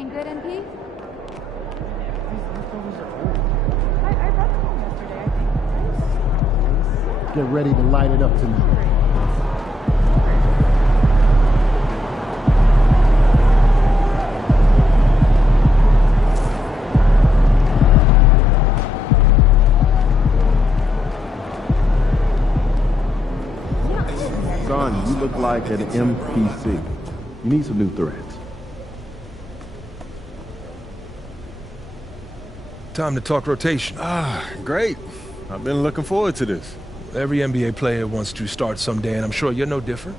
Anything good, NP? I brought them home yesterday, I think. Get ready to light it up tonight. Son, you look like an MPC. You need some new threads. Time to talk rotation. Great. I've been looking forward to this. Every NBA player wants to start someday, and I'm sure you're no different.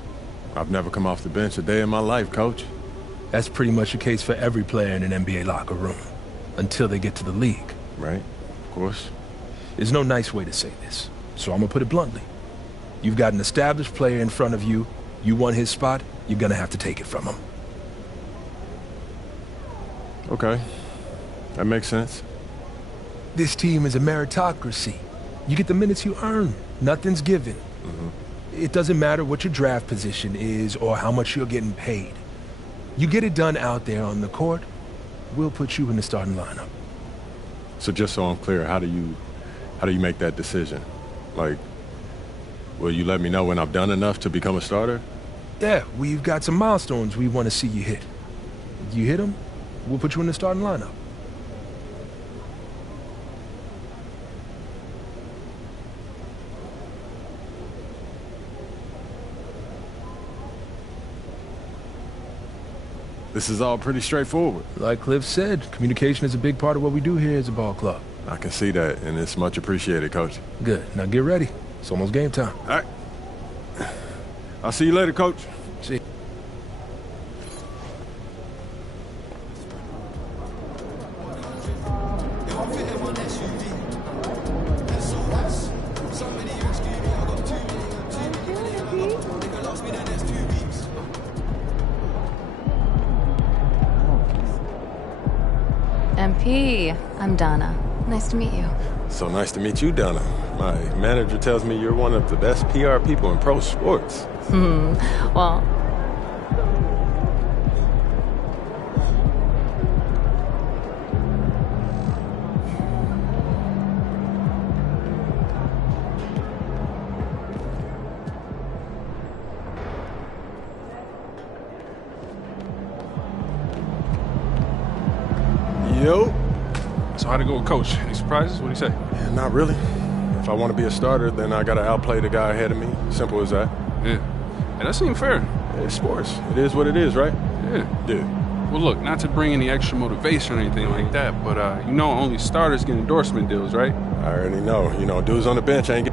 I've never come off the bench a day in my life, Coach. That's pretty much the case for every player in an NBA locker room, until they get to the league. Right, of course. There's no nice way to say this, so I'm gonna put it bluntly. You've got an established player in front of you. You want his spot, you're gonna have to take it from him. Okay, that makes sense. This team is a meritocracy. You get the minutes you earn. Nothing's given. It doesn't matter what your draft position is or how much you're getting paid. You get it done out there on the court, we'll put you in the starting lineup. So just so I'm clear, how do you make that decision? Like, will you let me know when I've done enough to become a starter? Yeah, we've got some milestones we want to see you hit. You hit them, we'll put you in the starting lineup. This is all pretty straightforward. Like Cliff said, communication is a big part of what we do here as a ball club. I can see that, and it's much appreciated, Coach. Good. Now get ready. It's almost game time. All right. I'll see you later, Coach. See you. MP, I'm Donna. Nice to meet you. So nice to meet you, Donna. My manager tells me you're one of the best PR people in pro sports. Well... Yo. So how'd it go with Coach? Any surprises? What'd he say? Yeah, not really. If I want to be a starter, then I gotta outplay the guy ahead of me. Simple as that. Yeah. And that seemed fair. Yeah, it's sports. It is what it is, right? Yeah. Yeah. Well, look, not to bring any extra motivation or anything like that, but you know only starters get endorsement deals, right? I already know. You know, dudes on the bench ain't get...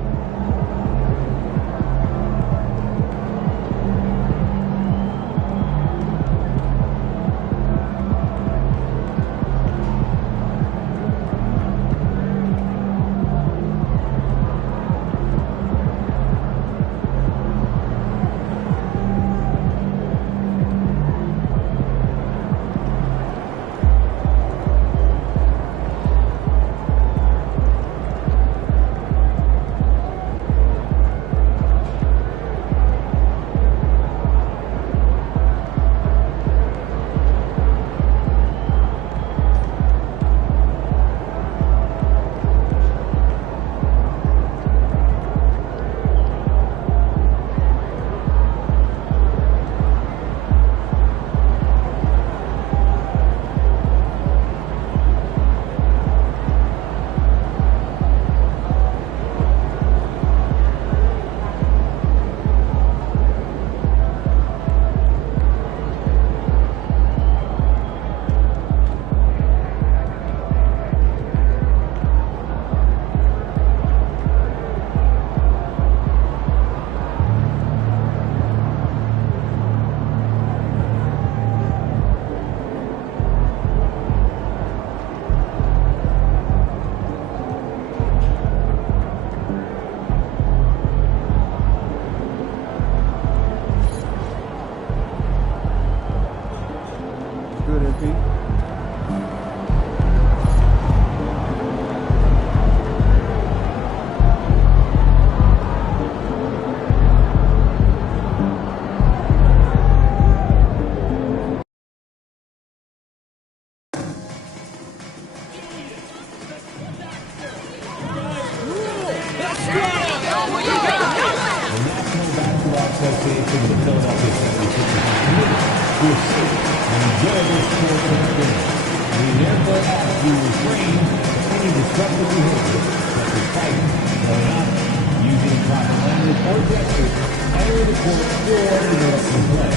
report for interrupting play.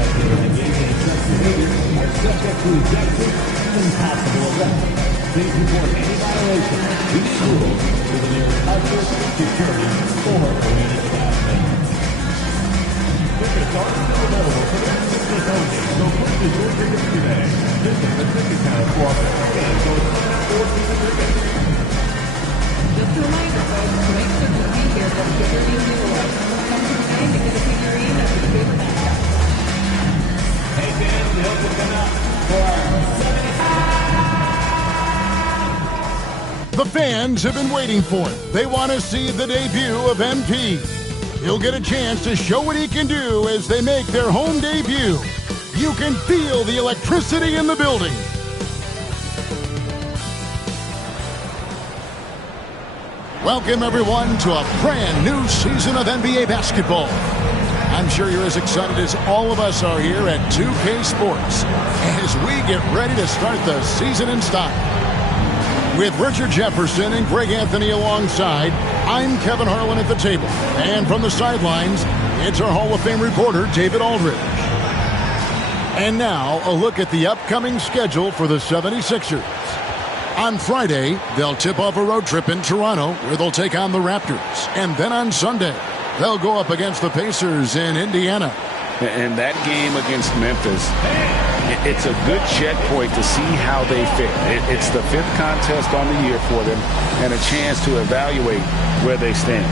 Players engaging in such behavior are subject to ejections and possible arrest. Please report any violation of these rules to the nearest usher, security, or arena staff member. Tickets are still available for the business only, so please enjoy tickets today. Visit the ticket counter for our fans or sign up for season tickets. Just a reminder, folks, to make sure to be here for security and giveaways. Come to the game to get a figurine at your favorite mascot. Hey fans, we hope you come out for our 70. The fans have been waiting for it. They want to see the debut of MP. He'll get a chance to show what he can do as they make their home debut. You can feel the electricity in the building. Welcome, everyone, to a brand new season of NBA basketball. I'm sure you're as excited as all of us are here at 2K Sports as we get ready to start the season in style. With Richard Jefferson and Greg Anthony alongside, I'm Kevin Harlan at the table. And from the sidelines, it's our Hall of Fame reporter, David Aldridge. And now, a look at the upcoming schedule for the 76ers. On Friday, they'll tip off a road trip in Toronto, where they'll take on the Raptors. And then on Sunday, they'll go up against the Pacers in Indiana. And that game against Memphis, it's a good checkpoint to see how they fit. It's the 5th contest on the year for them and a chance to evaluate where they stand.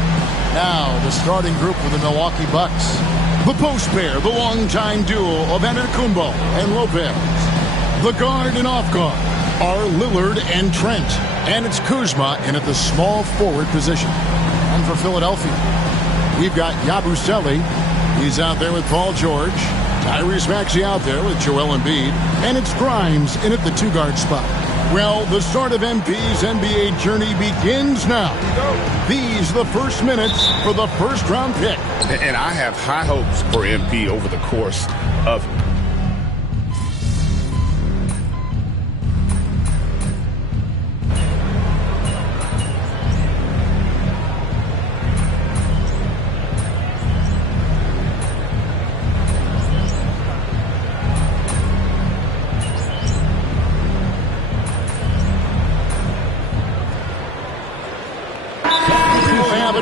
Now, the starting group for the Milwaukee Bucks. The post pair, the longtime duo of Antetokounmpo and Lopez. The guard and off guard are Lillard and Trent. And it's Kuzma in at the small forward position. And for Philadelphia, we've got Yabusele. He's out there with Paul George. Tyrese Maxey out there with Joel Embiid. And it's Grimes in at the two-guard spot. Well, the start of MP's NBA journey begins now. These are the first minutes for the first-round pick. And I have high hopes for MP over the course of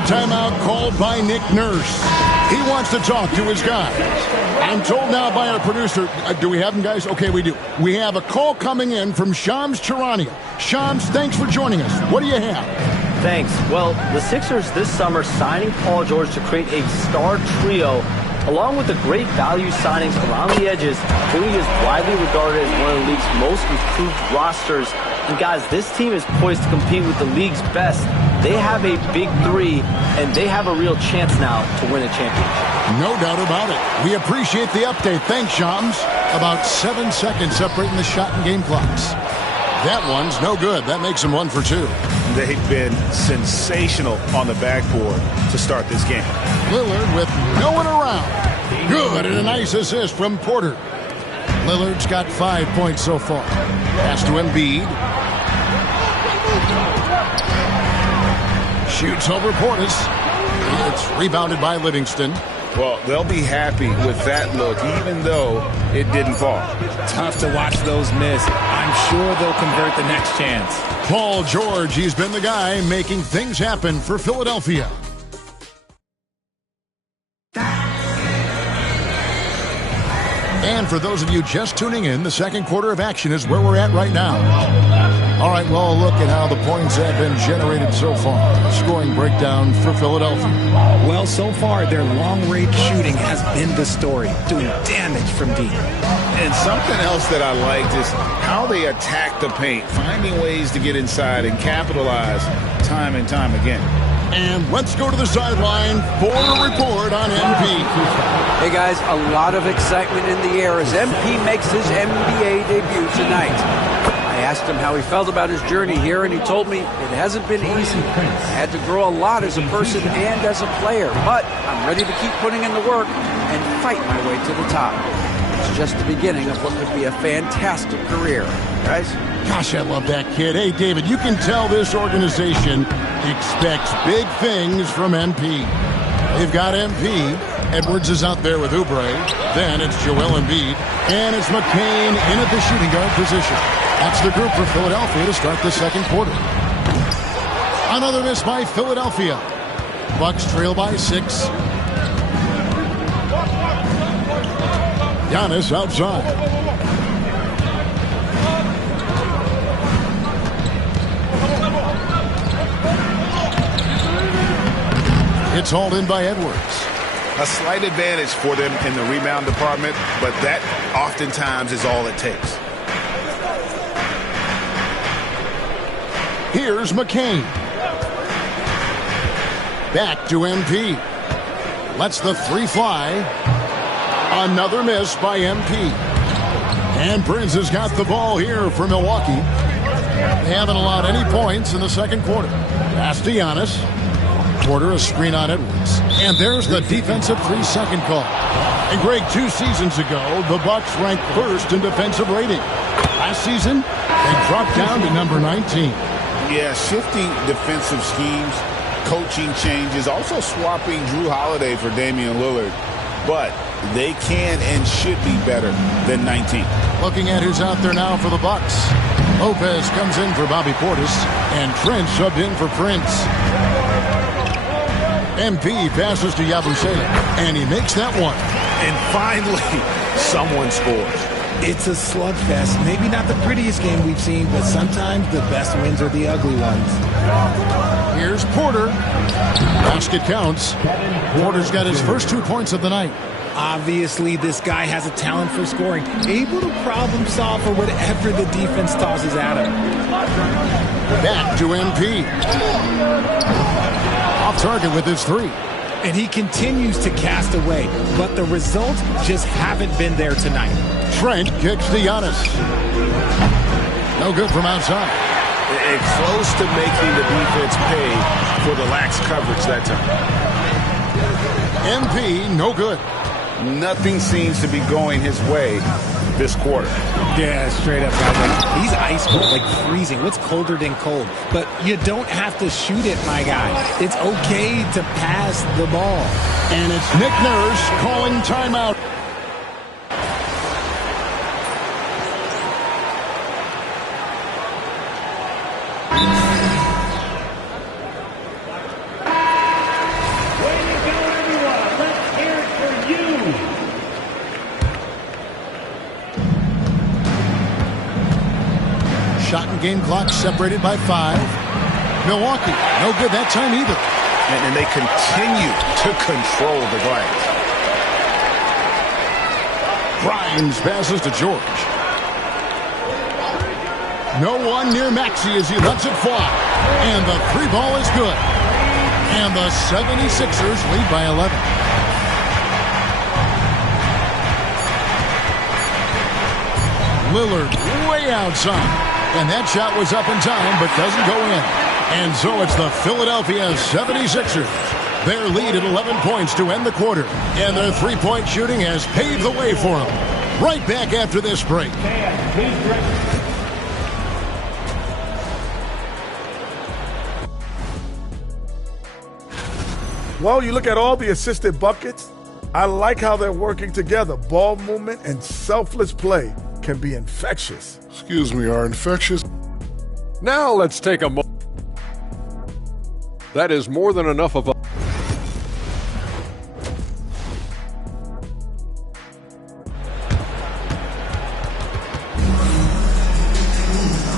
timeout called by Nick Nurse. He wants to talk to his guys. I'm told now by our producer, do we have him, guys? Okay, we do. We have a call coming in from Shams Charania. Shams, thanks for joining us. What do you have? Thanks. Well, the Sixers this summer signing Paul George to create a star trio, along with the great value signings around the edges. Philly is widely regarded as one of the league's most improved rosters. And guys, this team is poised to compete with the league's best. They have a big three, and they have a real chance now to win a championship. No doubt about it. We appreciate the update. Thanks, Shams. About 7 seconds separating the shot and game clocks. That one's no good. That makes them 1 for 2. They've been sensational on the backboard to start this game. Lillard with no one around. Good, and a nice assist from Porter. Lillard's got 5 points so far. Pass to Embiid. Shoots over Portis. It's rebounded by Livingston. Well, they'll be happy with that look, even though it didn't fall. Tough to watch those miss. I'm sure they'll convert the next chance. Paul George, he's been the guy making things happen for Philadelphia. And for those of you just tuning in, the second quarter of action is where we're at right now. All right, well, look at how the points have been generated so far. Scoring breakdown for Philadelphia. Well, so far, their long-range shooting has been the story, doing damage from deep. And something else that I liked is how they attack the paint, finding ways to get inside and capitalize time and time again. And let's go to the sideline for a report on MP. Hey guys, a lot of excitement in the air as MP makes his NBA debut tonight. I asked him how he felt about his journey here, and he told me it hasn't been easy. I had to grow a lot as a person and as a player, but I'm ready to keep putting in the work and fight my way to the top. It's just the beginning of what could be a fantastic career. Guys? Gosh, I love that kid. Hey, David, you can tell this organization expects big things from MP. They've got MP, Edwards is out there with Oubre. Then it's Joel Embiid. And it's McCain in at the shooting guard position. That's the group for Philadelphia to start the second quarter. Another miss by Philadelphia. Bucks trail by 6. Giannis outside. It's hauled in by Edwards. A slight advantage for them in the rebound department, but that oftentimes is all it takes. Here's McCain. Back to MP. Lets the 3 fly. Another miss by MP. And Prince has got the ball here for Milwaukee. They haven't allowed any points in the second quarter. Pass to Giannis. Porter, a screen on Edwards. And there's the defensive 3-second call. And Greg, 2 seasons ago, the Bucks ranked first in defensive rating. Last season, they dropped down to number 19. Yeah, shifting defensive schemes, coaching changes, also swapping Drew Holiday for Damian Lillard. But they can and should be better than 19. Looking at who's out there now for the Bucks. Lopez comes in for Bobby Portis, and Trent subbed in for Prince. MP passes to Yabusele, and he makes that one. And finally, someone scores. It's a slugfest. Maybe not the prettiest game we've seen, but sometimes the best wins are the ugly ones. Here's Porter. Basket counts. Porter's got his first 2 points of the night. Obviously, this guy has a talent for scoring, able to problem solve for whatever the defense tosses at him. Back to MP. Off target with his 3. And he continues to cast away, but the results just haven't been there tonight. Trent kicks to Giannis. No good from outside. It's close to making the defense pay for the lax coverage that time. MP, no good. Nothing seems to be going his way this quarter. Yeah, straight up, guys. Like, he's ice cold, like freezing. What's colder than cold? But you don't have to shoot it, my guy. It's okay to pass the ball. And it's Nick Nurse calling timeout. Shot and game clock separated by 5. Milwaukee, no good that time either. And they continue to control the glass. Grimes passes to George. No one near Maxey as he lets it fly. And the 3 ball is good. And the 76ers lead by 11. Lillard way outside. And that shot was up in time, but doesn't go in. And so it's the Philadelphia 76ers. Their lead at 11 points to end the quarter. And their 3-point shooting has paved the way for them. Right back after this break. Well, you look at all the assisted buckets. I like how they're working together. Ball movement and selfless play can be infectious. Excuse me, are infectious? Now let's take a moment. That is more than enough of a...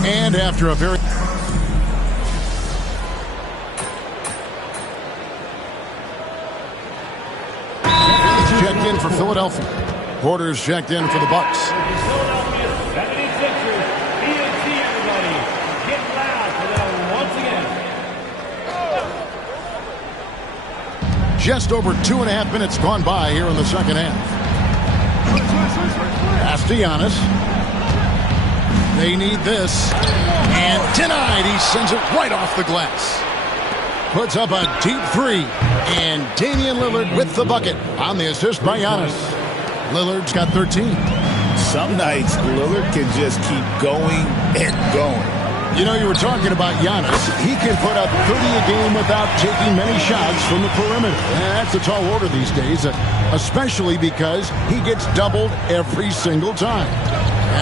And after a very... checked in for Philadelphia. Porter's checked in for the Bucks. Just over 2.5 minutes gone by here in the second half. Pass to Giannis. They need this. And denied. He sends it right off the glass. Puts up a deep 3. And Damian Lillard with the bucket on the assist by Giannis. Lillard's got 13. Some nights, Lillard can just keep going and going. You know, you were talking about Giannis. He can put up 30 a game without taking many shots from the perimeter. That's a tall order these days, especially because he gets doubled every single time.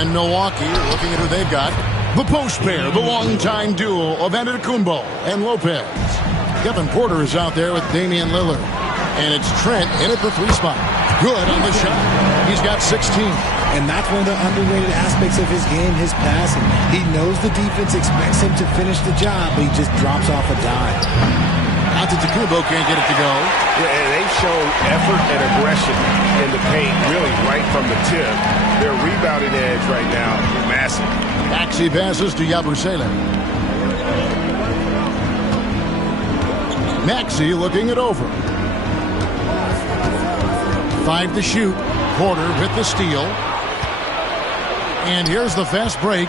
And Milwaukee, looking at who they've got, the post pair, the longtime duo of Antetokounmpo and Lopez. Kevin Porter is out there with Damian Lillard. And it's Trent in at the 3 spot. Good on the shot. He's got 16. And that's one of the underrated aspects of his game, his passing. He knows the defense expects him to finish the job, but he just drops off a dime. Antetokounmpo can't get it to go. Yeah, and they've shown effort and aggression in the paint, really right from the tip. Their rebounding edge right now is massive. Maxey passes to Yabusele. Maxey looking it over. 5 to shoot. Porter with the steal. And here's the fast break.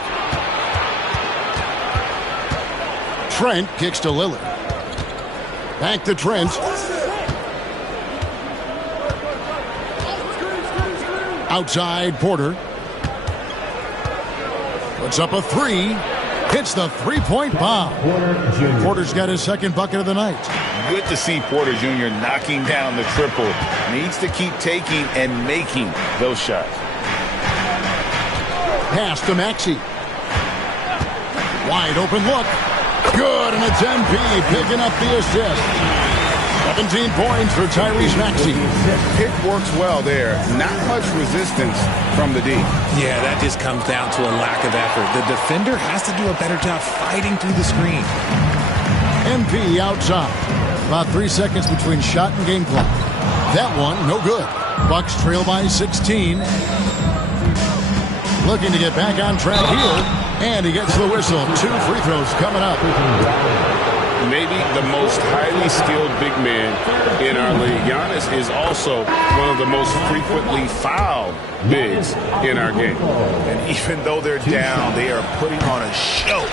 Trent kicks to Lillard. Back to Trent. Outside Porter. Puts up a 3. Hits the three-point bomb. Porter's got his second bucket of the night. Good to see Porter Jr. knocking down the triple. Needs to keep taking and making those shots. Pass to Maxey. Wide open look. Good, and it's MP picking up the assist. 17 points for Tyrese Maxey. Pick works well there. Not much resistance from the D. Yeah, that just comes down to a lack of effort. The defender has to do a better job fighting through the screen. MP outside. About 3 seconds between shot and game clock. That one, no good. Bucks trail by 16. Looking to get back on track here. And he gets the whistle. 2 free throws coming up. Maybe the most highly skilled big man in our league. Giannis is also one of the most frequently fouled bigs in our game. And even though they're down, they are putting on a show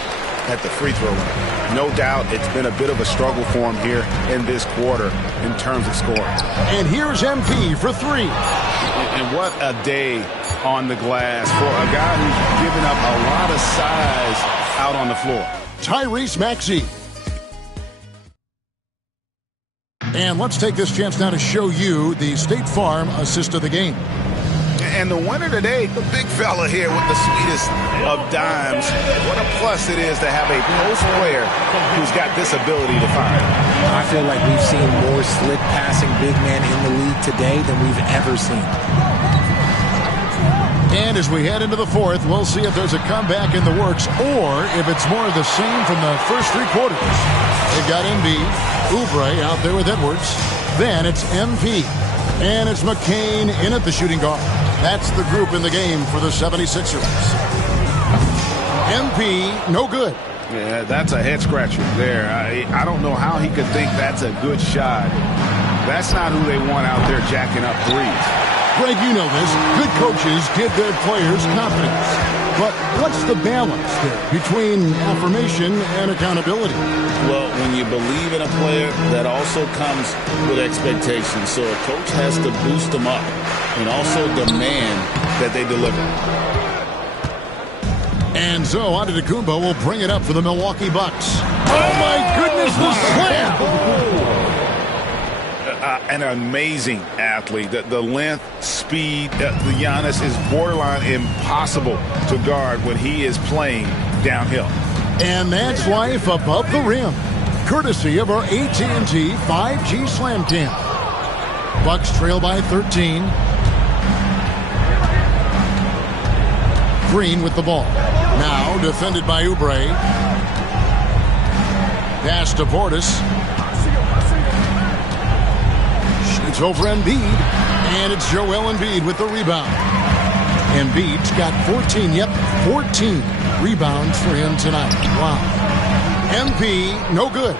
at the free throw line. No doubt it's been a bit of a struggle for him here in this quarter in terms of scoring. And here's MP for 3. And what a day on the glass for a guy who's given up a lot of size out on the floor. Tyrese Maxey. And let's take this chance now to show you the State Farm assist of the game. And the winner today, the big fella here with the sweetest of dimes. What a plus it is to have a post player who's got this ability to fire. I feel like we've seen more slick passing big men in the league today than we've ever seen. And as we head into the fourth, we'll see if there's a comeback in the works or if it's more of the same from the first 3 quarters. They've got Embiid, Oubre out there with Edwards. Then it's MP. And it's McCain in at the shooting guard. That's the group in the game for the 76ers. MP, no good. Yeah, that's a head-scratcher there. I don't know how he could think that's a good shot. That's not who they want out there jacking up threes. Greg, you know this. Good coaches give their players confidence. But what's the balance there between affirmation and accountability? Well, when you believe in a player, that also comes with expectations. So a coach has to boost them up and also demand that they deliver. And so Antetokounmpo will bring it up for the Milwaukee Bucks. Oh, my goodness, the slam! An amazing athlete. The length, speed, the Giannis is borderline impossible to guard when he is playing downhill. And that's life above the rim, courtesy of our AT&T 5G Slam Cam. Bucks trail by 13. Green with the ball. Now defended by Oubre. Pass to Portis. Shoots over Embiid. And it's Joel Embiid with the rebound. Embiid's got 14. Yep, 14 rebounds for him tonight. Wow. MP, no good.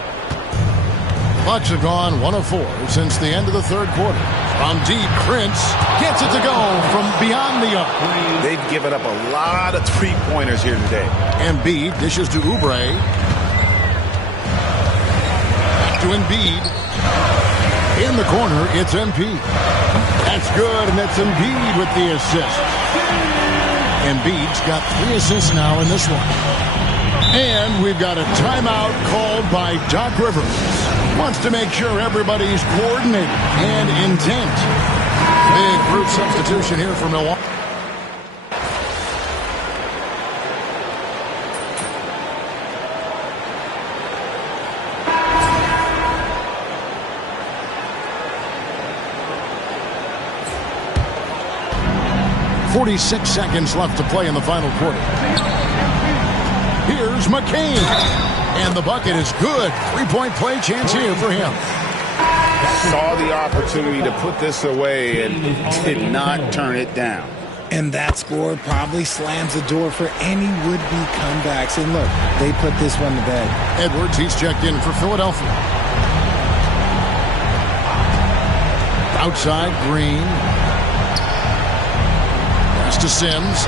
Bucks have gone 1 of 4 since the end of the third quarter. From deep, Prince gets it to go from beyond the arc. They've given up a lot of three-pointers here today. Embiid dishes to Oubre. Back to Embiid. In the corner, it's MP. That's good, and that's Embiid with the assist. Embiid's got 3 assists now in this one. And we've got a timeout called by Doc Rivers. Wants to make sure everybody's coordinated and intent. Big group substitution here for Milwaukee. .46 seconds left to play in the final quarter. Here's McCain. And the bucket is good. Three-point play chance here for him. Saw the opportunity to put this away and did not turn it down. And that score probably slams the door for any would-be comebacks. And look, they put this one to bed. Edwards, he's checked in for Philadelphia. Outside, Green. Pass to Sims.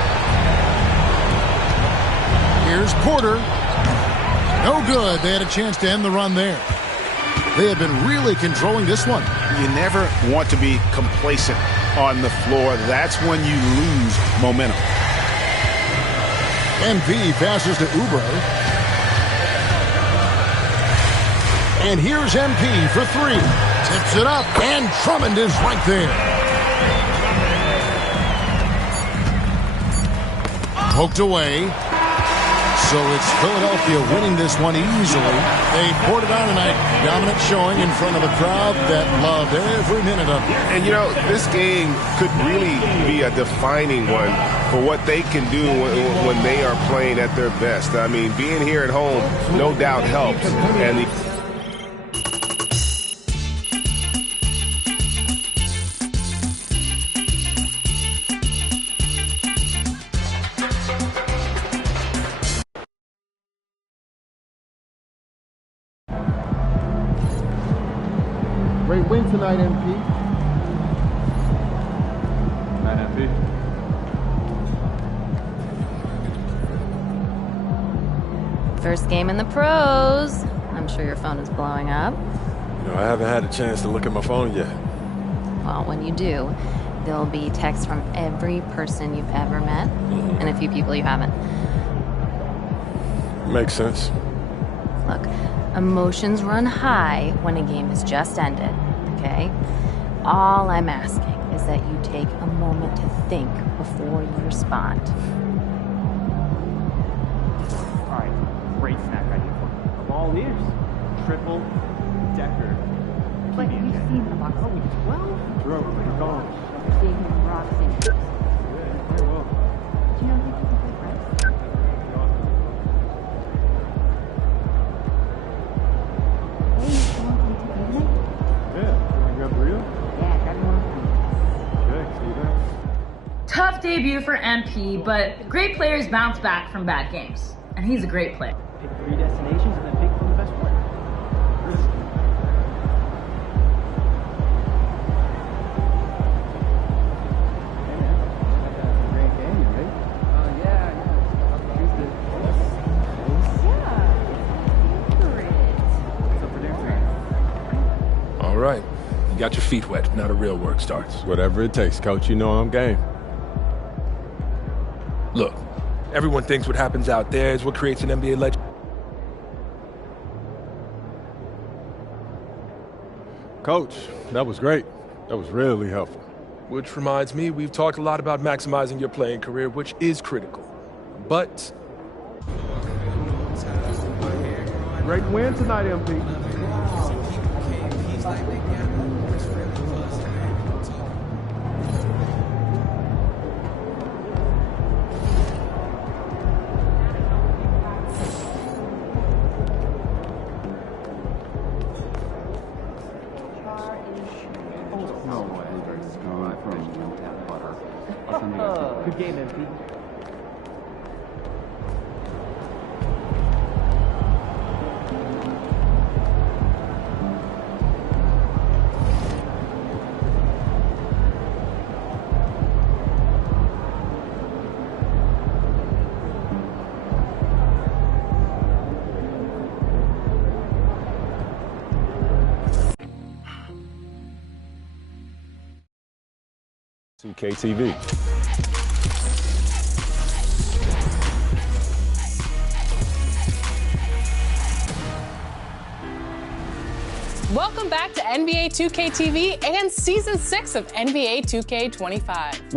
Here's Porter. No good. They had a chance to end the run there. They have been really controlling this one. You never want to be complacent on the floor. That's when you lose momentum. MP passes to Oubre. And here's MP for three. Tips it up, and Drummond is right there. Poked away. So it's Philadelphia winning this one easily. They poured it on tonight. Dominant showing in front of a crowd that loved every minute of it. And, you know, this game could really be a defining one for what they can do when they are playing at their best. I mean, being here at home, no doubt helps. And Great win tonight, MP. Night, MP. First game in the pros. I'm sure your phone is blowing up. You know, I haven't had a chance to look at my phone yet. Well, when you do, there'll be texts from every person you've ever met and a few people you haven't. Makes sense. Look, emotions run high when a game has just ended, okay? All I'm asking is that you take a moment to think before you respond. All right, great snack idea for you. Of all these, triple decker. But you've seen the box. Oh, 12? Bro, we're gone. Gave him rocks in. Very well. Do you know if you can play French? Hey, you want to play together? Yeah, can I grab burrito? Yeah, grab one. Okay, see you there. Tough debut for MP, but great players bounce back from bad games. And he's a great player. Pick 3 destinations and then pick from the best player. All right. You got your feet wet. Now the real work starts. Whatever it takes, Coach. You know I'm game. Look, everyone thinks what happens out there is what creates an NBA legend. Coach, that was great. That was really helpful. Which reminds me, we've talked a lot about maximizing your playing career, which is critical. But Great win tonight, MP. No way. Good game, MP. KTV. Welcome back to NBA 2K TV and Season 6 of NBA 2K25.